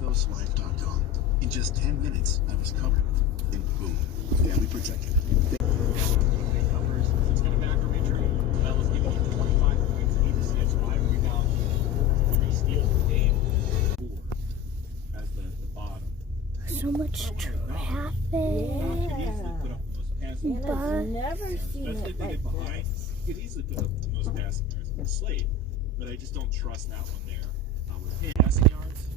GeicoSlife.com. In just 10 minutes, I was covered. And boom, family protected. It's going to back a retreat. That was giving you 25 points. Need to see a 5 rebound, 3 steals per game. 4 as the bottom. So much traffic. I've never seen it like this. You could easily put up the most passing yards on the slate, but I just don't trust that one there. With passing yards,